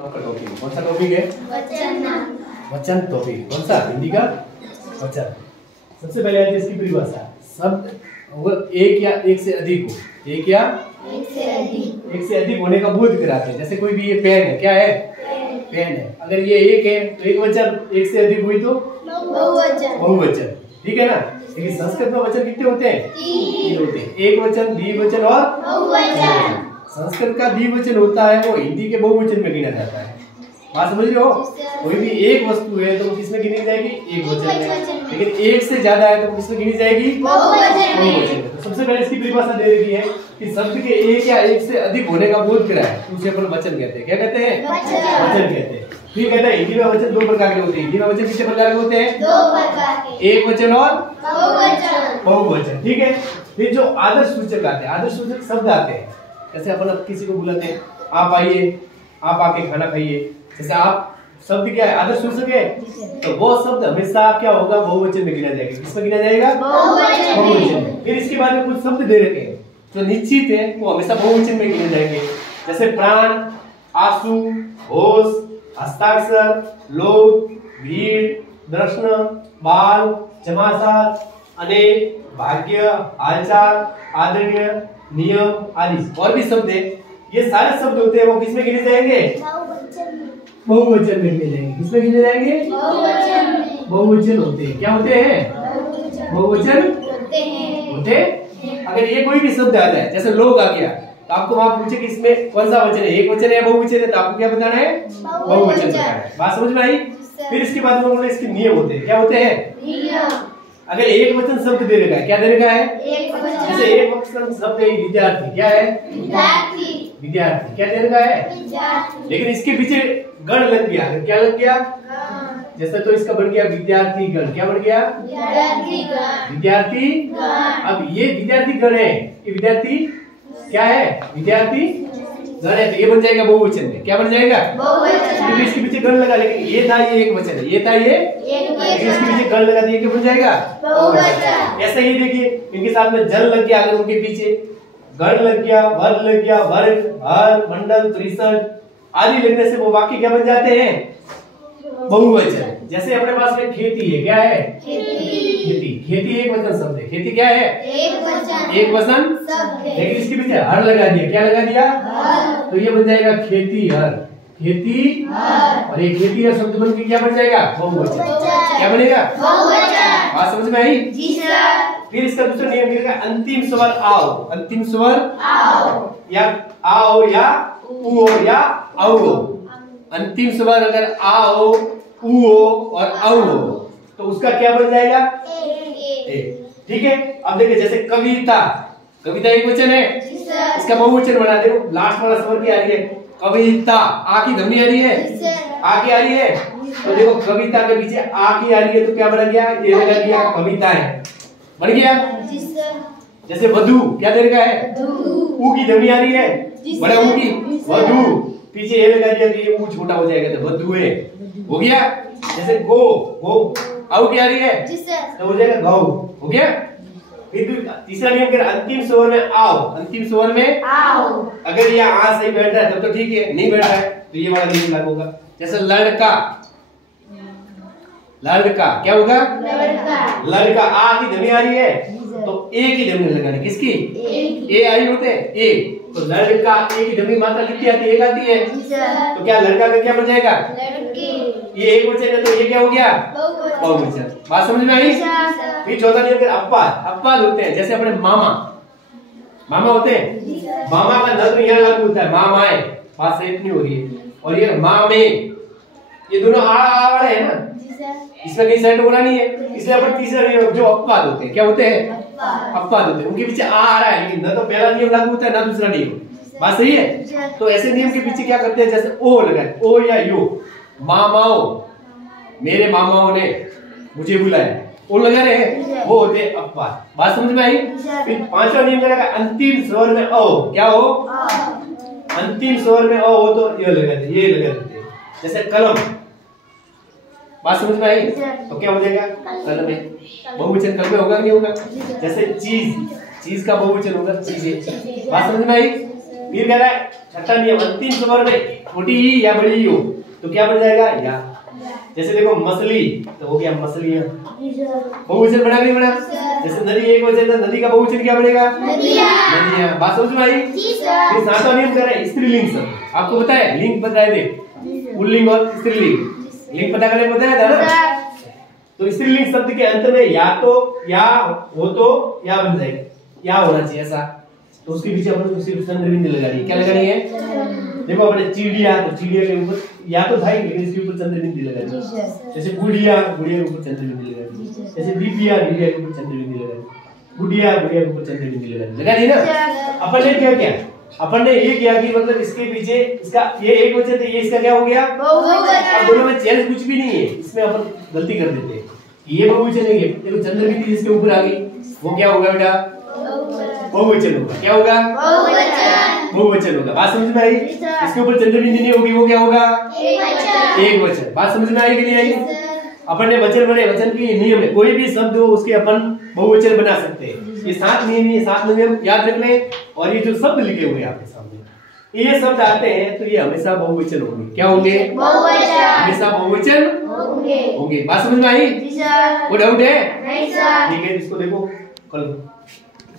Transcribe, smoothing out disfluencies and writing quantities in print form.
Topic कौन सा topic है? वचन टॉपिक। कौन सा? हिंदी का वचन। सबसे पहले आती है इसकी परिभाषा। शब्द एक या एक से अधिक हो, एक या एक से अधिक होने का बोध कराते हैं। जैसे कोई भी ये पेन है, क्या है? पेन है। अगर ये एक है तो एक वचन, एक से अधिक हुई तो बहुवचन। ठीक है ना? लेकिन संस्कृत में वचन कितने होते हैं? 3 होते हैं। एक वचन, द्विवचन और बहुवचन। संस्कृत का द्विवचन होता है वो हिंदी के बहुवचन में गिना जाता है। बात समझ रहे हो? कोई भी एक वस्तु है तो वो किसमें गिनी जाएगी? एक वचन में। लेकिन एक से ज्यादा है तो किसमें गिनी जाएगी? बहुवचन में। तो सबसे पहले इसकी परिभाषा दे रखी है कि शब्द के एक या एक से अधिक होने का बोध कराए तो उसे अपन वचन कहते हैं। क्या कहते हैं? वचन कहते हैं। फिर कहते हैं हिंदी में वचन 2 प्रकार के होते हैं। हिंदी में वचन कितने प्रकार के होते हैं? 2 प्रकार के। एक वचन और बहुवचन। ठीक है। फिर जो आदर्श सूचक आते हैं, आदर्श सूचक शब्द आते हैं। जैसे अपन अब किसी को बुलाते हैं, आप आइए, आप आके खाना खाइए। जैसे आप शब्द क्या है? आदर्श सूचक है। तो वो शब्द हमेशा क्या होगा? बहुवचन में गिना जाएगा। किसमें गिना जाएगा? बहुवचन में। फिर इसके बाद में कुछ शब्द दे रखे हैं जो निश्चित है, वो हमेशा बहुवचन में गिने जाएंगे। जैसे प्राण, आंसू, होश, हस्ताक्षर, लोग, भीड़, दर्शन, बाल, जमासात, अनेक, भाग्य, हालचाल, आदरणीय, नियम आदि और भी शब्द है। ये सारे शब्द होते हैं वो किसमें गिने जाएंगे? बहुवचन में गिने जाएंगे। किसमें गिने जाएंगे? बहुवचन होते हैं। क्या होते हैं? बहुवचन होते हैं। अगर ये कोई भी शब्द आ जाए, जैसे लोग आ गया, तो आपको वहां पूछे कि इसमें कौन सा वचन है, एक वचन है या बहुवचन है, तो आपको क्या बताना है? बहुवचन बताना है। बात समझ में आई? फिर इसके बाद में इसके नियम होते हैं। क्या होते हैं? अगर एक वचन शब्द दे रखा है, क्या दे रखा है? जैसे एक वचन शब्द है विद्यार्थी। क्या है? विद्यार्थी। क्या दे रखा है? लेकिन इसके पीछे गण लग गया। क्या लग गया? जैसे तो इसका बन गया विद्यार्थी गण। क्या बन गया? विद्यार्थी। अब ये विद्यार्थी गण है, ये विद्यार्थी क्या है? विद्यार्थी गण है, तो ये बन जाएगा बहुवचन में। क्या बन जाएगा? बहुवचन। इसके पीछे गण लगा, लेकिन ये था, ये एक वचन है, ये था, ये इसके पीछे गण लगा दिया, क्या बन जाएगा? बहुवचन। ऐसे ही देखिए, इनके साथ में जल लग गया, अगर उनके पीछे गण लग गया, वर लग गया, वर्ग, हर, मंडल, परिषद आदि लगने से वो वाक्य क्या बन जाते हैं? बहुवचन। जैसे अपने पास में खेती है। क्या है? खेती। खेती एक वचन शब्द है। खेती क्या है? एक वचन। लेकिन इसके पीछे हर लगा दिया। क्या लगा दिया? तो ये बन जाएगा खेती हर। खेती और एक खेती हर शब्द बन के क्या बन जाएगा? बहुवचन। क्या बनेगा? बात समझ में आई? फिर इसका दूसरा नियम मिलेगा, अंतिम स्वर आओ। अंतिम स्वर या आओ या उ हो या औ हो। अंतिम स्वर अगर आ हो, उ हो और औ हो तो उसका क्या बन जाएगा? एक। ठीक है। अब देखिए, जैसे कविता, कविता एक वचन है, इसका बहुवचन बना दे। लास्ट वाला स्वर की आ रही है कविता, आ की ध्वनि आ रही है, आ की आ रही है। तो देखो कविता के पीछे आ की आ रही है, तो क्या बन गया? ये लगा दिया कविताएं। बन गया। जैसे वधु, क्या दे रखा है? ऊ की ध्वनि आ रही है, बड़ा ऊ की, वधु। पीछे ये लगा दिया तो ये ऊ छोटा हो जाएगा, तो वधु है। हो गया। जैसे गो, गो औ की आ रही है तो हो जाएगा गौ। हो गया। फिर तीसरा नियम क्या? अंतिम स्वर में आओ। अंतिम स्वर में आओ। अगर ये आ सही बैठ रहा है तब तो ठीक है, नहीं बैठ रहा है तो ये वाला नियम लागू होगा। जैसे लड़का, लड़का क्या होगा? लड़का। आ की ध्वनि आ रही है तो ए की ध्वनि लगानी। किसकी? ए आई होते हैं, ए। तो लड़का, ए की ध्वनि मात्रा कितनी आती है? एक आती है। तो क्या लड़का का क्या बन जाएगा? ये एक वचन है तो ये क्या हो गया? बहुवचन। बात समझ में आई? फिर चौथा नियम अपवाद। अपवाद होते हैं, जैसे अपने मामा, मामा होते हैं। मामा का न तो यहाँ लागू होता है, मामाए। बात सही नहीं हो रही है। और ये मामे, ये दोनों आ वाले है ना, इसमें कहीं सेट होना नहीं है, इसलिए अपन तीसरा नियम जो अपवाद होते हैं। क्या होते हैं? अपवाद होते हैं। उनके पीछे आ रहा है, लेकिन न तो पहला नियम लागू होता है ना दूसरा नियम। बात सही है? तो ऐसे नियम के पीछे क्या करते हैं? जैसे ओ लगाए, ओ या यो। मामाओ, मेरे मामाओं ने मुझे बुलाया, वो लगा रहे हैं, वो होते हैं अपवाद। बात समझ में आई? फिर पांचवा नियम लगा, अंतिम स्वर में ओ। क्या हो? अंतिम स्वर में ओ हो तो ये लगा देते, ये लगा देते। जैसे कलम। बात समझ में आई? तो क्या हो जाएगा? कलम है। बहुवचन कल में होगा कि नहीं होगा? जैसे चीज, चीज का बहुवचन होगा चीजें। बात समझ में आई? फिर कह रहा है छठा नियम, अंतिम स्वर में छोटी ई या बड़ी ई हो तो क्या बन जाएगा? या। जैसे देखो मछली तो हो गया मछलियां, बहुवचन बना नहीं बना? जैसे नदी एक वचन, तो नदी का बहुवचन क्या बनेगा? नदियां। बात समझ में आई? फिर सातवां नियम कर रहे हैं स्त्रीलिंग शब्द। आपको पता है लिंग बताए थे, पुल्लिंग और स्त्रीलिंग, लिंग पता करने बताया था ना। तो स्त्रीलिंग शब्द के अंत में या तो, या हो तो, या बन जाएगा, या होना चाहिए ऐसा। तो उसके पीछे अपन सिर्फ चंद्रबिंदु लगानी है। क्या लगानी है? देखो अपने चिड़िया, तो चिड़िया के ऊपर या तो था लेकिन इसके ऊपर चंद्रबिंदु लगानी है। जैसे गुड़िया, गुड़िया के ऊपर चंद्रबिंदु लगानी है। जैसे दीपिया, दीपिया के ऊपर चंद्रबिंदु लगानी है। गुड़िया, गुड़िया के ऊपर चंद्रबिंदु लगानी ना। अपन ने क्या किया? अपन ने ये किया कि मतलब इसके पीछे इसका ये एक वचन तो ये इसका क्या हो गया? बहुवचन। अब दोनों में चेंज कुछ भी नहीं है, इसमें अपन गलती कर देते हैं। ये बहुवचन है, देखो चंद्रबिंदु जिसके ऊपर आ गई वो क्या होगा बेटा? बहुवचन होगा। क्या होगा? बहुवचन होगा। बात समझ में आई? इसके ऊपर चंद्रबिंदु नहीं होगी वो क्या होगा? एक वचन। बात समझ में आई कि नहीं आई? अपन ने वचन बने, वचन की नियम है, कोई भी शब्द हो उसके अपन बहुवचन बना सकते हैं। ये 7 नियम, ये 7 नियम याद रख लें। और ये जो शब्द लिखे हुए हैं आपके सामने, ये शब्द आते हैं तो ये हमेशा बहुवचन होंगे। क्या होंगे? हमेशा बहुवचन होंगे। बात समझ में आई? कोई डाउट है? ठीक है, इसको देखो कल